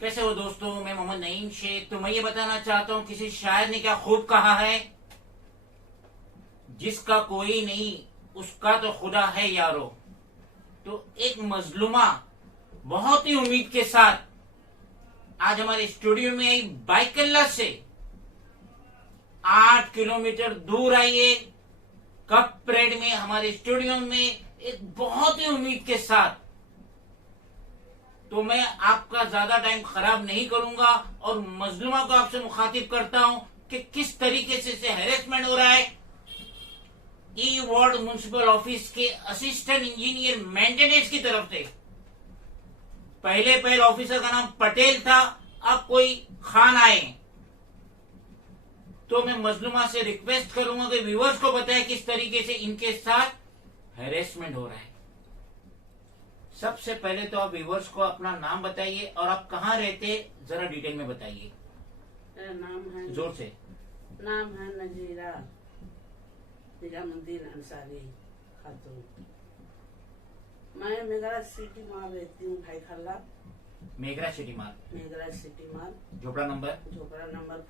कैसे हो दोस्तों, मैं मोहम्मद नईम शेख। तो मैं ये बताना चाहता हूँ, किसी शायर ने क्या खूब कहा है, जिसका कोई नहीं उसका तो खुदा है यारो। तो एक मजलूमा बहुत ही उम्मीद के साथ आज हमारे स्टूडियो में आई। बाइकल्ला से 8 किलोमीटर दूर आई है, कप परेड में हमारे स्टूडियो में एक बहुत ही उम्मीद के साथ। तो मैं आपका ज्यादा टाइम खराब नहीं करूंगा और मजलूमा को आपसे मुखातिब करता हूं कि किस तरीके से इसे हैरेसमेंट हो रहा है। ई वार्ड म्युनिसिपल ऑफिस के असिस्टेंट इंजीनियर मेंटेनेंस की तरफ से। पहले ऑफिसर का नाम पटेल था, अब कोई खान आए। तो मैं मजलूमा से रिक्वेस्ट करूंगा कि व्यूअर्स को बताएं किस तरीके से इनके साथ हैरेसमेंट हो रहा है। सबसे पहले तो आप व्यूअर्स को अपना नाम बताइए और आप कहाँ रहते, जरा डिटेल में बताइए। मेरा नाम है, जोर से। नाम है नजीरा निजामुद्दीन अंसारी खातून। मैं मेघरा सिटी माल रहती हूँ, भाई खल्ला। मेघरा सिटी माल, मेघरा सिटी माल, झोपड़ा नंबर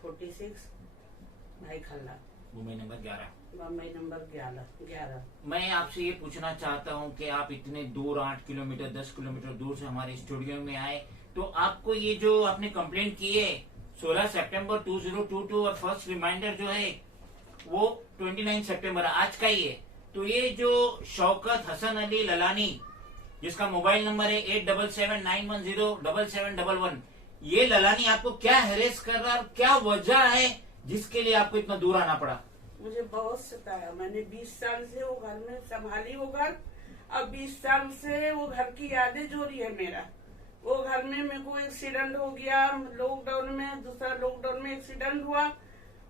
46, भाई खल्ला, मुंबई नंबर 11। बम्बई नंबर 11। मैं आपसे ये पूछना चाहता हूँ कि आप इतने दूर 8 किलोमीटर 10 किलोमीटर दूर से हमारे स्टूडियो में आए, तो आपको ये जो आपने कंप्लेंट की है 16 सितंबर 2022 और फर्स्ट रिमाइंडर जो है वो 29 सितंबर आज का ही है। तो ये जो शौकत हसन अली ललानी, जिसका मोबाइल नंबर है 8779107711, ये ललानी आपको क्या हैरेस कर रहा है और क्या वजह है जिसके लिए आपको इतना दूर आना पड़ा? मुझे बहुत सताया। मैंने 20 साल से वो घर में संभाली वो घर। अब 20 साल से वो घर की यादें जो रही है मेरा। वो घर में मेरे को एक्सीडेंट हो गया लॉकडाउन में, दूसरा लॉकडाउन में एक्सीडेंट हुआ।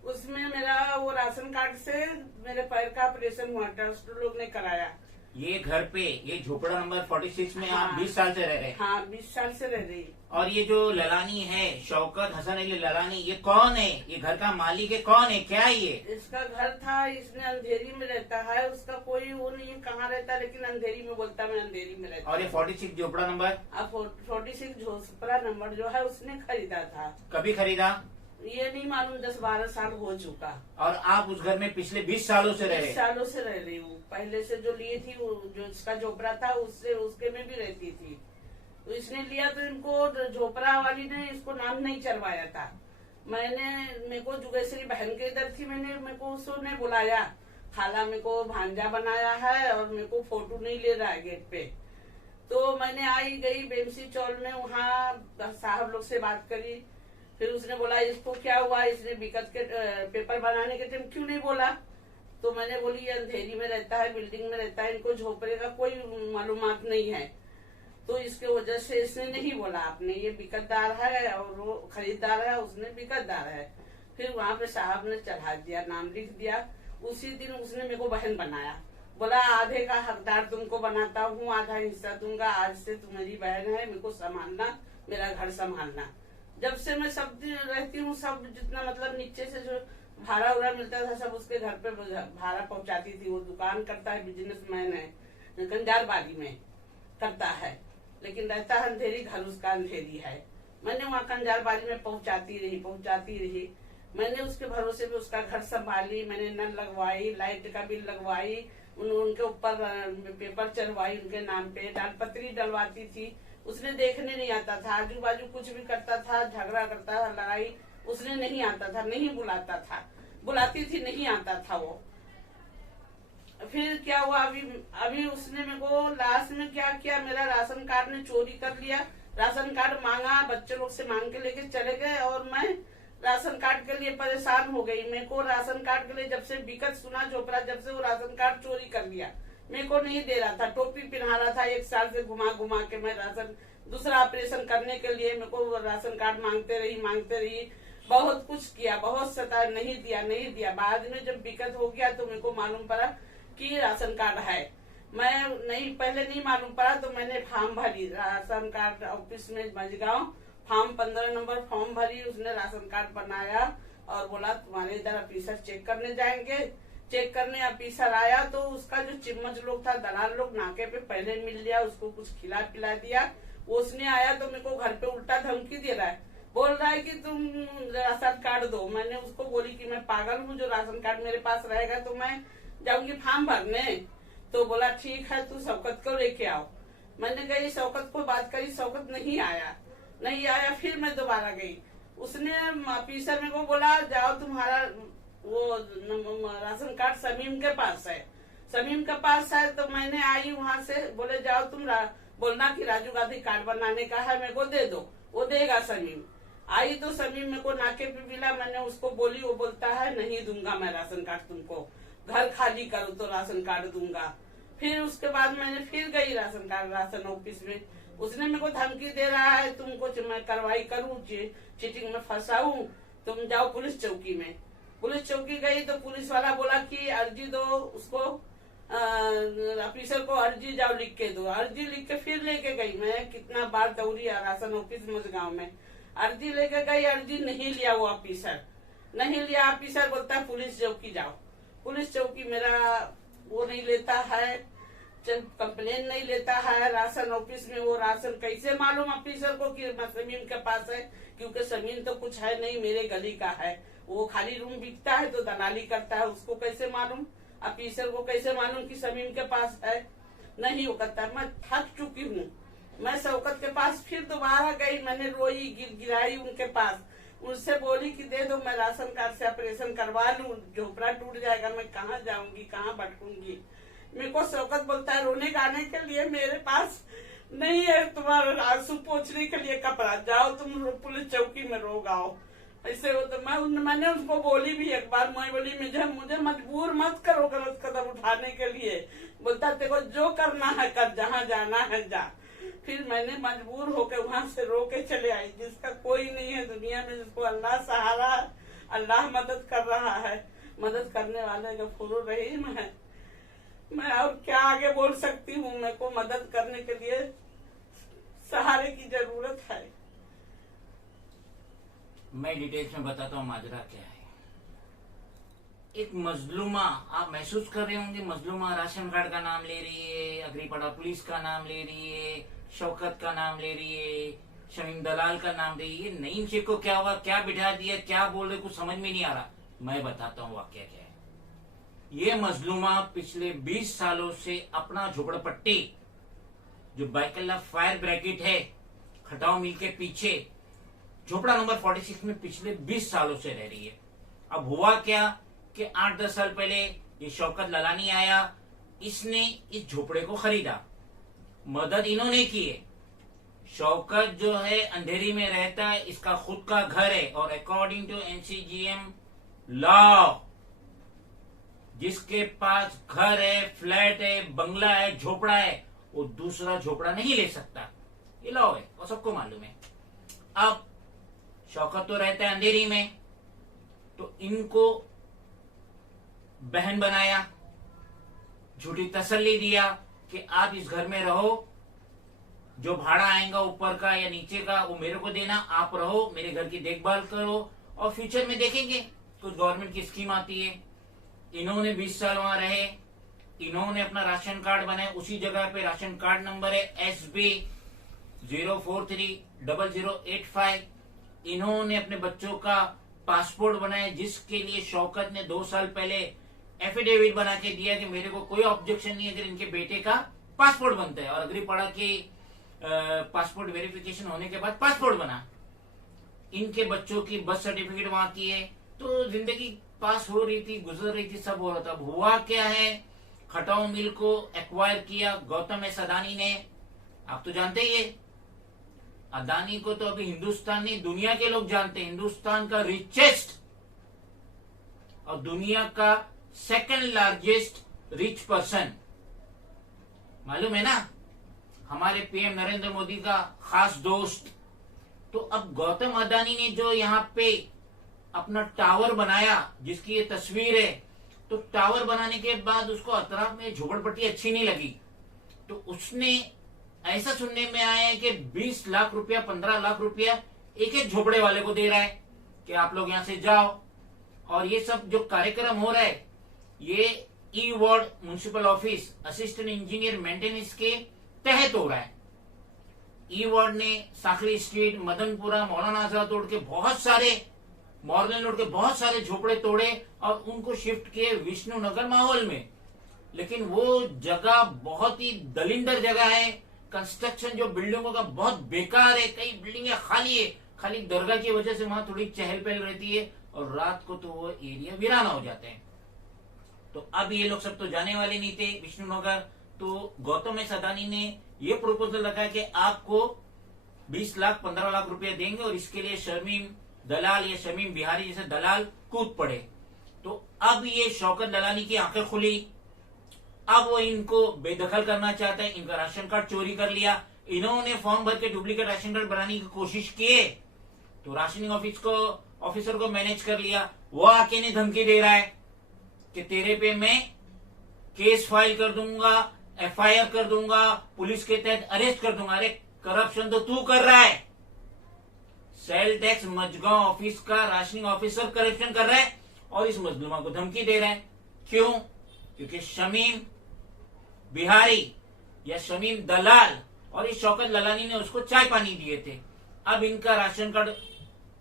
उसमें मेरा वो राशन कार्ड से मेरे पैर का ऑपरेशन हुआ, डॉक्टर लोग ने कराया। ये घर पे ये झोपड़ा नंबर 46 में आप हाँ। 20 साल से रह रहे हैं। हाँ, 20 साल से रह रही। और ये जो ललानी है शौकत हसन अली ललानी, ये कौन है? ये घर का मालिक है, कौन है, क्या है ये? इसका घर था, इसने अंधेरी में रहता है, उसका कोई वो नहीं है कहाँ रहता है, लेकिन अंधेरी में बोलता मैं अंधेरी में रहता और ये 46 झोपड़ा नंबर अब 46 झोपड़ा नंबर जो है उसने खरीदा था। कभी खरीदा? ये नहीं मालूम, 10-12 साल हो चुका। और आप उस घर में पिछले 20 सालों से रह 20 रहे? सालों से रह रही हूँ। पहले से जो लिए थी वो जो इसका झोपड़ा था उससे उसके में भी रहती थी, तो इसने लिया तो इनको झोपड़ा वाली ने इसको नाम नहीं चलवाया था। मेरे को जुगेश्वरी बहन के इधर थी, मेरे को उसने बुलाया, खाला मेरे को भांजा बनाया है और मेरे को फोटो नहीं ले रहा है गेट पे। तो मैंने आई गई बेमसी चौल में, वहाँ साहब लोग से बात करी। फिर उसने बोला इसको क्या हुआ, इसने बिकट के पेपर बनाने के टाइम क्यों नहीं बोला? तो मैंने बोली ये अंधेरी में रहता है, बिल्डिंग में रहता है, इनको झोपड़े का कोई मालूमात नहीं है, तो इसके वजह से इसने नहीं बोला। आपने ये बिकतदार है और वो खरीदार है, उसने बिकतदार है। फिर वहाँ पे साहब ने चढ़ा दिया, नाम लिख दिया। उसी दिन उसने मेरे को बहन बनाया, बोला आधे का हकदार तुमको बनाता हूँ, आधा हिस्सा दूंगा, आज से तुम मेरी बहन है, मेरे को संभालना, मेरा घर संभालना। जब से मैं सब दिन रहती हूँ, सब जितना मतलब नीचे से जो भाड़ा उड़ा मिलता था सब उसके घर पे भाड़ा पहुँचाती थी। वो दुकान करता है, बिजनेसमैन है, कंजारबाड़ी में करता है, लेकिन रहता है अंधेरी, घर उसका अंधेरी है। मैंने वहाँ कंजारबाड़ी में पहुँचाती रही। मैंने उसके भरोसे पे उसका घर संभाली, मैंने नल लगवाई, लाइट का बिल लगवाई, उनके ऊपर पेपर चढ़वाई, उनके नाम पे दालपत्री डलवाती थी। उसने देखने नहीं आता था, आजू बाजू कुछ भी करता था, झगड़ा करता था, लड़ाई, उसने नहीं आता था, नहीं बुलाता था, बुलाती थी नहीं आता था वो। फिर क्या हुआ, अभी उसने मेरे को लास्ट में क्या किया, मेरा राशन कार्ड ने चोरी कर लिया। राशन कार्ड मांगा, बच्चे लोग से मांग के लेके चले गए और मैं राशन कार्ड के लिए परेशान हो गई। मेरे को राशन कार्ड के लिए जब से बिकट सुना चोपड़ा, जब से वो राशन कार्ड चोरी कर लिया, मेरे को नहीं दे रहा था, टोपी पहना रहा था, 1 साल से घुमा घुमा के मैं राशन, दूसरा ऑपरेशन करने के लिए मेरे को राशन कार्ड मांगते रही, बहुत कुछ किया, बहुत सताया, नहीं दिया। बाद में जब बिकट हो गया तो मेरे को मालूम पड़ा कि राशन कार्ड है। पहले नहीं मालूम पड़ा, तो मैंने फॉर्म भरी राशन कार्ड ऑफिस में मझगांव, फॉर्म 15 नंबर फॉर्म भरी। उसने राशन कार्ड बनाया और बोला तुम्हारे इधर ऑफिसर चेक करने जाएंगे। चेक करने ऑफिसर आया तो उसका जो चिम्मच लोग था, दलाल लोग, नाके पे पहले मिल लिया, उसको कुछ खिला पिला दिया। उसने आया तो मेरे को घर पे उल्टा धमकी दे रहा है, बोल रहा है कि तुम राशन कार्ड दो। मैंने उसको बोली कि मैं पागल हूँ, जो राशन कार्ड मेरे पास रहेगा तो मैं जाऊंगी फॉर्म भरने। तो बोला ठीक है, तू शौकत को लेके आओ। मैंने गई, शौकत को बात करी, शौकत नहीं आया। फिर मैं दोबारा गई, उसने ऑफिसर मेरे को बोला जाओ तुम्हारा वो राशन कार्ड समीम के पास है। तो मैंने आई वहाँ से, बोले जाओ तुम बोलना कि राजू गांधी कार्ड बनाने का है, मेरे को दे दो, वो देगा समीम। आई तो समीम मेरे को नाके पे मिला, मैंने उसको बोली, वो बोलता है नहीं दूंगा मैं राशन कार्ड तुमको, घर खाली करो तो राशन कार्ड दूंगा। फिर उसके बाद मैंने फिर गई राशन ऑफिस में, उसने मेरे को धमकी दे रहा है तुमको मैं कार्रवाई करूँ, चीटिंग में फंसाऊं, तुम जाओ पुलिस चौकी में। पुलिस चौकी गई तो पुलिस वाला बोला कि अर्जी दो उसको, ऑफिसर को अर्जी जाओ लिख के दो। अर्जी लिख के फिर लेके गई, मैं कितना बार दौड़ी राशन ऑफिस मझगांव में, अर्जी लेके गई, अर्जी नहीं लिया वो ऑफिसर, बोलता है पुलिस चौकी जाओ। पुलिस चौकी मेरा वो नहीं लेता है, कंप्लेन नहीं लेता है। राशन ऑफिस में वो राशन कैसे मालूम ऑफिसर को कि समीम के पास है, क्योंकि समीम तो कुछ है नहीं, मेरे गली का है, वो खाली रूम बिकता है तो दलाली करता है, उसको कैसे मालूम, ऑफिसर को कैसे मालूम कि समीम के पास है? नहीं हो करता। मैं थक चुकी हूँ। मैं शौकत के पास फिर दोबारा गई, मैंने रोई, गिराई उनके पास, उनसे बोली कि दे दो, मैं राशन कार्ड से ऑपरेशन करवा लूं, झोपड़ा टूट जाएगा, मैं कहाँ जाऊंगी, कहाँ भटकूंगी। मेरे को शौकत बोलता है रोने गाने के लिए मेरे पास नहीं है तुम्हारा आंसू पोंछने के लिए कपड़ा, जाओ तुम पुलिस चौकी में रो गाओ। ऐसे हो तो मैंने उसको बोली भी एक बार, मैं बोली मुझे मजबूर मत करो गलत कदम उठाने के लिए। बोलता देखो जो करना है कर, जहाँ जाना है जा। फिर मैंने मजबूर होकर वहां से रो के चले आई। जिसका कोई नहीं है दुनिया में, जिसको अल्लाह सहारा, अल्लाह मदद कर रहा है, मदद करने वाले गफूर रहीम है। मैं और क्या आगे बोल सकती हूँ। मेरे को मदद करने के लिए सहारे की जरूरत है। मैं डिटेल्स में बताता हूँ माजरा क्या है। एक मजलूमा, आप महसूस कर रहे होंगे, मजलूमा राशन कार्ड का नाम ले रही है, अग्रीपड़ा पुलिस का नाम ले रही है, शौकत का नाम ले रही है, शमीम दलाल का नाम ले रही है। नईम शेख को क्या हुआ, क्या बिठा दिया, क्या बोल रहे, कुछ समझ में नहीं आ रहा। मैं बताता हूँ वाकया क्या है। ये मजलूमा पिछले 20 सालों से अपना झोपड़पट्टी, जो बाइकल्ला फायर ब्रैकेट है खटाव मिल के पीछे, झोपड़ा नंबर 46 में पिछले 20 सालों से रह रही है। अब हुआ क्या कि 8-10 साल पहले ये शौकत ललानी आया, इसने इस झोपड़े को खरीदा, मदद इन्होंने की है। शौकत जो है अंधेरी में रहता है, इसका खुद का घर है, और अकॉर्डिंग टू एनसीजीएम लॉ जिसके पास घर है, फ्लैट है, बंगला है, झोपड़ा है, वो दूसरा झोपड़ा नहीं ले सकता। ये लॉ है और सबको मालूम है। अब शौकत तो रहता है अंधेरी में, तो इनको बहन बनाया, झूठी तसल्ली दिया कि आप इस घर में रहो, जो भाड़ा आएगा ऊपर का या नीचे का वो मेरे को देना, आप रहो, मेरे घर की देखभाल करो, और फ्यूचर में देखेंगे कुछ गवर्नमेंट की स्कीम आती है। इन्होंने 20 साल वहां रहे, इन्होंने अपना राशन कार्ड बनाया, उसी जगह पे राशन कार्ड नंबर है SB 0430085। इन्होंने अपने बच्चों का पासपोर्ट बनाया, जिसके लिए शौकत ने 2 साल पहले एफिडेविट बना के दिया कि मेरे को कोई ऑब्जेक्शन नहीं है अगर इनके बेटे का पासपोर्ट बनता है। और अग्रीपड़ा के पासपोर्ट वेरिफिकेशन होने के बाद पासपोर्ट बना। इनके बच्चों की बर्थ सर्टिफिकेट वहां की है, तो जिंदगी पास हो रही थी, गुजर रही थी, सब हो रहा था। अब हुआ क्या है, खटाऊ मिल को एक्वायर किया गौतम एस अदानी ने। आप तो जानते ही है, अदानी को तो अभी हिंदुस्तान नहीं दुनिया के लोग जानते हैं। हिंदुस्तान का रिचेस्ट और दुनिया का सेकंड लार्जेस्ट रिच पर्सन, मालूम है ना, हमारे पीएम नरेंद्र मोदी का खास दोस्त। तो अब गौतम अदानी ने जो यहाँ पे अपना टावर बनाया, जिसकी ये तस्वीर है, तो टावर बनाने के बाद उसको अतराफ में झोपड़पट्टी अच्छी नहीं लगी, तो उसने ऐसा सुनने में आया है कि 20 लाख रुपया 15 लाख रुपया एक एक झोपड़े वाले को दे रहा है कि आप लोग यहां से जाओ। और ये सब जो कार्यक्रम हो रहा है, ये E ward municipal office assistant engineer maintenance के तहत हो रहा है। ई वार्ड ने साखरी स्ट्रीट, मदनपुरा, मौलाना आजाद रोड के बहुत सारे, मॉर्गन रोड के बहुत सारे झोपड़े तोड़े और उनको शिफ्ट किए विष्णुनगर माहौल में। लेकिन वो जगह बहुत ही दलिंदर जगह है, कंस्ट्रक्शन जो बिल्डिंगों का बहुत बेकार है, कई बिल्डिंगें खाली है, खाली दरगाह की वजह से वहां थोड़ी चहल पहल रहती है, और रात को तो वो एरिया वीराना हो जाते हैं। तो अब ये लोग सब तो जाने वाले नहीं थे विष्णुनगर, तो गौतम एस अदानी ने ये प्रपोजल रखा कि आपको 20 लाख 15 लाख रुपया देंगे, और इसके लिए शमीम दलाल या शमीम बिहारी जैसे दलाल कूद पड़े। तो अब ये शौकत दलाली की आंखें खुली। अब वो इनको बेदखल करना चाहता है, इनका राशन कार्ड चोरी कर लिया। इन्होंने फॉर्म भर के डुप्लीकेट राशन कार्ड बनाने की कोशिश किए, तो राशनिंग ऑफिसर को मैनेज कर लिया। वो आके ने धमकी दे रहा है कि तेरे पे मैं केस फाइल कर दूंगा, FIR कर दूंगा, पुलिस के तहत अरेस्ट कर दूंगा। अरे करप्शन तो तू कर रहा है, सेल टैक्स मजगांव ऑफिस का राशनिंग ऑफिसर करप्शन कर रहा है और इस मजलूमा को धमकी दे रहा है। क्यों? क्योंकि शमीम बिहारी या शमीम दलाल और इस शौकत ललानी ने उसको चाय पानी दिए थे। अब इनका राशन कार्ड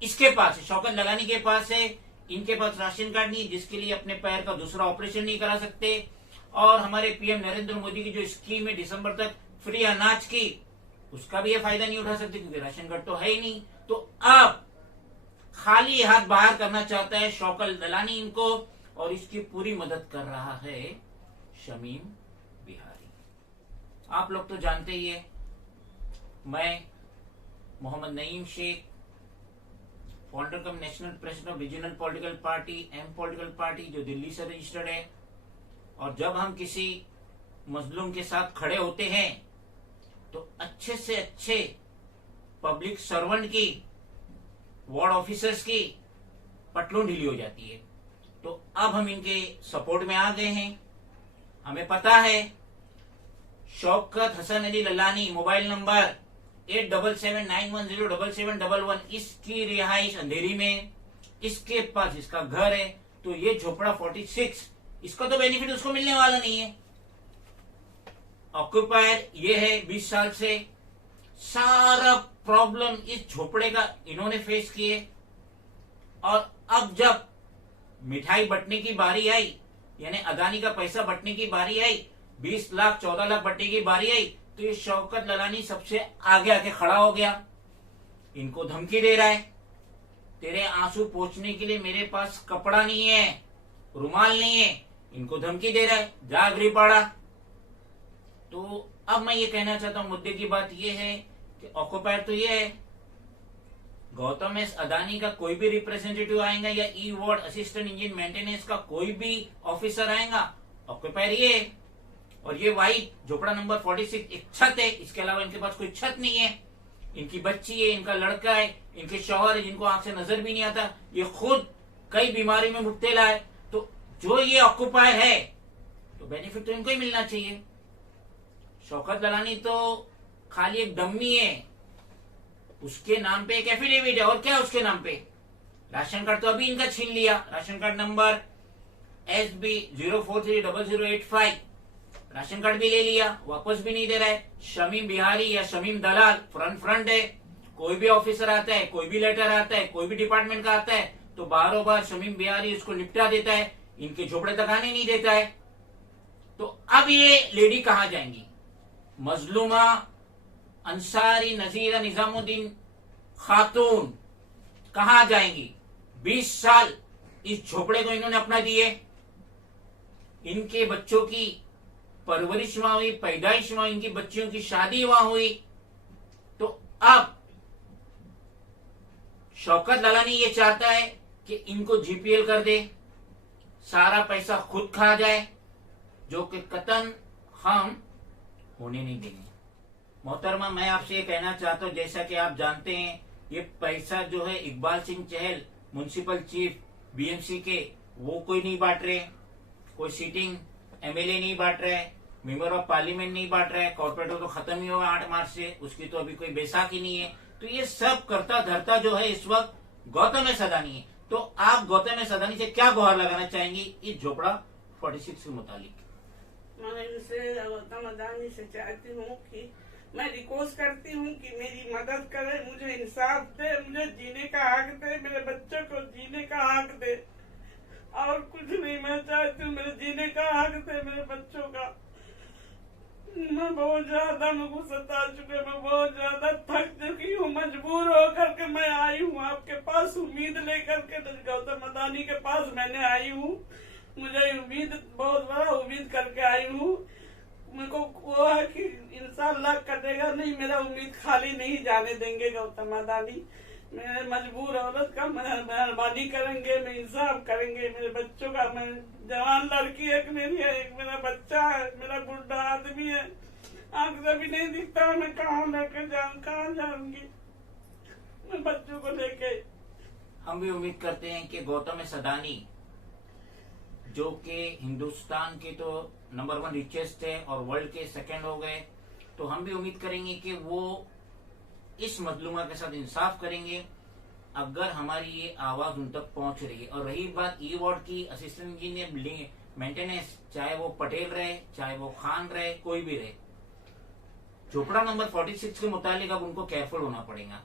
इसके पास है, शौकत ललानी के पास है, इनके पास राशन कार्ड नहीं, जिसके लिए अपने पैर का दूसरा ऑपरेशन नहीं करा सकते। और हमारे पीएम नरेंद्र मोदी की जो स्कीम है दिसंबर तक फ्री अनाज की, उसका भी ये फायदा नहीं उठा सकते क्योंकि राशन कार्ड तो है ही नहीं। तो अब खाली हाथ बाहर करना चाहता है शौकत ललानी इनको, और इसकी पूरी मदद कर रहा है शमीम बिहारी। आप लोग तो जानते ही है, मैं Mohammed Naeem Shaikh, founder cum national president of regional political party M political party, जो दिल्ली से रजिस्टर्ड है। और जब हम किसी मजलूम के साथ खड़े होते हैं तो अच्छे से अच्छे पब्लिक सर्वेंट की, वार्ड ऑफिसर्स की पटलून ढीली हो जाती है। तो अब हम इनके सपोर्ट में आ गए हैं। हमें पता है शौकत हसन अली ललानी, मोबाइल नंबर 8779107711, इसकी रिहाइश अंधेरी में, इसके पास इसका घर है। तो ये झोपड़ा 46, इसका तो बेनिफिट उसको मिलने वाला नहीं है। ऑक्यूपायर ये है 20 साल से, सारा प्रॉब्लम इस झोपड़े का इन्होंने फेस किए। और अब जब मिठाई बंटने की बारी आई, यानी अदानी का पैसा बंटने की बारी आई, 20 लाख 14 लाख बंटने की बारी आई, तो ये शौकत ललानी सबसे आगे आके खड़ा हो गया। इनको धमकी दे रहा है, तेरे आंसू पोंछने के लिए मेरे पास कपड़ा नहीं है, रुमाल नहीं है। इनको धमकी दे रहा है, जा अग्री पड़ा। तो अब मैं ये कहना चाहता हूं, मुद्दे की बात ये है कि ऑक्यूपायर तो ये है, गौतम एस अदानी का कोई भी रिप्रेजेंटेटिव आएगा या ई वार्ड असिस्टेंट इंजीन मेंटेनेंस का कोई भी ऑफिसर आएगा, ऑक्यूपायर ये है। और ये वाइट झोपड़ा नंबर 46 एक छत है, इसके अलावा इनके पास कोई छत नहीं है। इनकी बच्ची है, इनका लड़का है, इनके शौहर है जिनको आंख से नजर भी नहीं आता, ये खुद कई बीमारी में मुब्तला है। तो जो ये ऑक्यूपायर है तो बेनिफिट तो इनको ही मिलना चाहिए। शौकत ललानी तो खाली एक डम्मी है, उसके नाम पे एक एफिडेविट है, और क्या उसके नाम पे? राशन कार्ड तो अभी इनका छीन लिया, ration card number SB 0430085, ration card भी ले लिया, वापस भी नहीं दे रहा है। शमीम बिहारी या शमीम दलाल फ्रंट है, कोई भी ऑफिसर आता है, कोई भी लेटर आता है, कोई भी डिपार्टमेंट का आता है तो बारों बार शमीम बिहारी उसको निपटा देता है, इनके झोपड़े तक आने नहीं देता है। तो अब ये लेडी कहां जाएंगी? मजलूमा अंसारी नजीरा निजामुद्दीन खातून कहां जाएंगी? 20 साल इस झोपड़े को इन्होंने अपना दिए, इनके बच्चों की परवरिश वहां हुई, पैदाइश वहां, इनकी बच्चियों की शादी वहां हुई। तो अब शौकत ललानी ये चाहता है कि इनको GPL कर दे, सारा पैसा खुद खा जाए, जो कि कतन हम होने नहीं देंगे। मोहतरमा, मैं आपसे ये कहना चाहता हूं, जैसा कि आप जानते हैं ये पैसा जो है इकबाल सिंह चहल म्युनिसिपल चीफ BMC के, वो कोई नहीं बांट रहे, कोई सीटिंग MLA नहीं बांट रहे, मेंबर ऑफ पार्लियामेंट नहीं बांट रहे, कॉर्पोरेटर तो खत्म ही होगा 8 मार्च से, उसकी तो अभी कोई बैसाख ही नहीं है। तो ये सब करता धरता जो है इस वक्त गौतम एस अदानी है। तो आप गौतम एस अदानी से क्या गुहार लगाना चाहेंगी इस झोपड़ा 46 के मुतालिक? मैं इनसे गौतम अदानी से चाहती हूँ कि मैं रिक्वेस्ट करती हूँ कि मेरी मदद करे, मुझे इंसाफ दे, मुझे जीने का हक दे, मेरे बच्चों को जीने का हक दे, और कुछ नहीं मैं चाहती हूँ, मेरे जीने का हक दे मेरे बच्चों का। मैं बहुत ज्यादा मुझको सता चुके, मैं बहुत ज्यादा थक चुकी हूँ, मजबूर होकर के मैं आई हूँ आपके पास, उम्मीद लेकर के गौतम अदानी के पास मैंने आई हूँ। मुझे उम्मीद, बहुत बड़ा उम्मीद करके आई हूँ। मेरे को वो है कि इंशाअल्लाह कटेगा नहीं, मेरा उम्मीद खाली नहीं जाने देंगे गौतम अदानी। मेरे मजबूर औरत का मेहरबानी करेंगे, मैं इंसाफ करेंगे मेरे बच्चों का। मैं जवान लड़की एक मेरी है, एक मेरा बच्चा है, मेरा बुढ़ा आदमी है, आंख से भी नहीं दिखता, मैं कहाँ लेके जाऊँ, कहाँ जाऊंगी मैं बच्चों को लेके। हम भी उम्मीद करते हैं कि गौतम एस अदानी जो कि हिंदुस्तान के तो नंबर 1 रिचेस्ट है और वर्ल्ड के सेकंड हो गए, तो हम भी उम्मीद करेंगे कि वो इस मजलूमा के साथ इंसाफ करेंगे अगर हमारी ये आवाज उन तक पहुंच रही है। और रही बात ई वार्ड की असिस्टेंट इंजीनियर मेंटेनेंस, चाहे वो पटेल रहे, चाहे वो खान रहे, कोई भी रहे, झोपड़ा नंबर 46 के मुतालिक अब उनको केयरफुल होना पड़ेगा,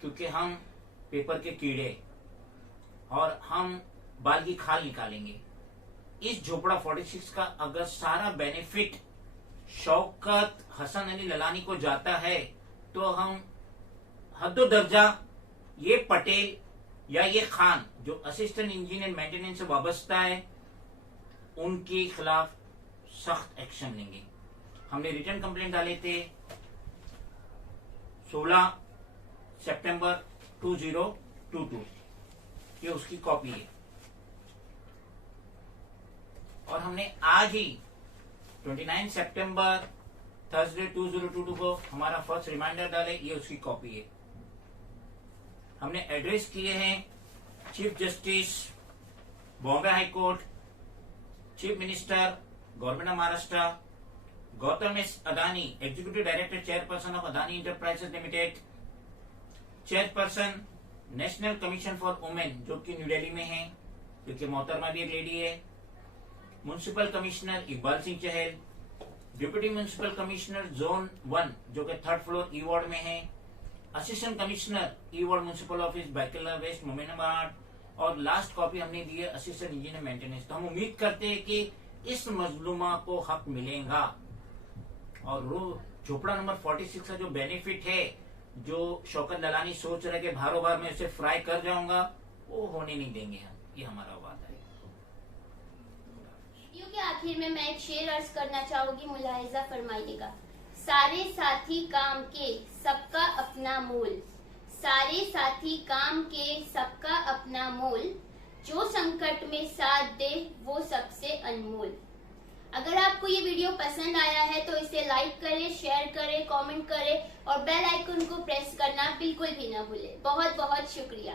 क्योंकि हम पेपर के कीड़े और हम बाल की खाल निकालेंगे। इस झोपड़ा 46 का अगर सारा बेनिफिट शौकत हसन अली ललानी को जाता है तो हम हद्दो दर्जा ये पटेल या ये खान जो असिस्टेंट इंजीनियर मेंटेनेंस से वाबस्ता है उनके खिलाफ सख्त एक्शन लेंगे। हमने रिटर्न कंप्लेंट डाले थे 16 सितंबर 2022, ये उसकी कॉपी है। और हमने आज ही 29 सितंबर थर्सडे 2022 को हमारा फर्स्ट रिमाइंडर डाले, ये उसकी कॉपी है। हमने एड्रेस किए हैं chief justice Bombay high court, chief minister government of Maharashtra, Gautam S Adani, executive director chairperson of Adani enterprises limited, chairperson national commission for women जो कि न्यू दिल्ली में है, क्योंकि मोहतरमा भी एक लेडी है, municipal commissioner Iqbal Singh Chahal, deputy municipal commissioner zone 1 जो कि 3rd फ्लोर ई वार्ड में है, assistant commissioner E ward municipal office Byculla west Mominabad, और लास्ट कॉपी हमने दी है असिस्टेंट इंजीनियर मेंटेनेंस। तो हम उम्मीद करते हैं कि इस मजलूमा को हक मिलेगा और वो झोपड़ा नंबर 46 का जो बेनिफिट है, जो शौकत दलानी सोच रहे कि भारों भार में उसे फ्राई कर जाऊंगा, वो होने नहीं देंगे हम, ये हमारा वादा है। वीडियो के आखिर में मैं एक शेर अर्ज करना चाहूंगी, मुलाहिजा फरमाइएगा। सारे साथी काम के सबका अपना मोल, सारे साथी काम के सबका अपना मोल, जो संकट में साथ दे वो सबसे अनमोल। अगर आपको ये वीडियो पसंद आया है तो इसे लाइक करें, शेयर करें, कमेंट करें और बेल आइकन को प्रेस करना बिल्कुल भी ना भूलें। बहुत बहुत शुक्रिया।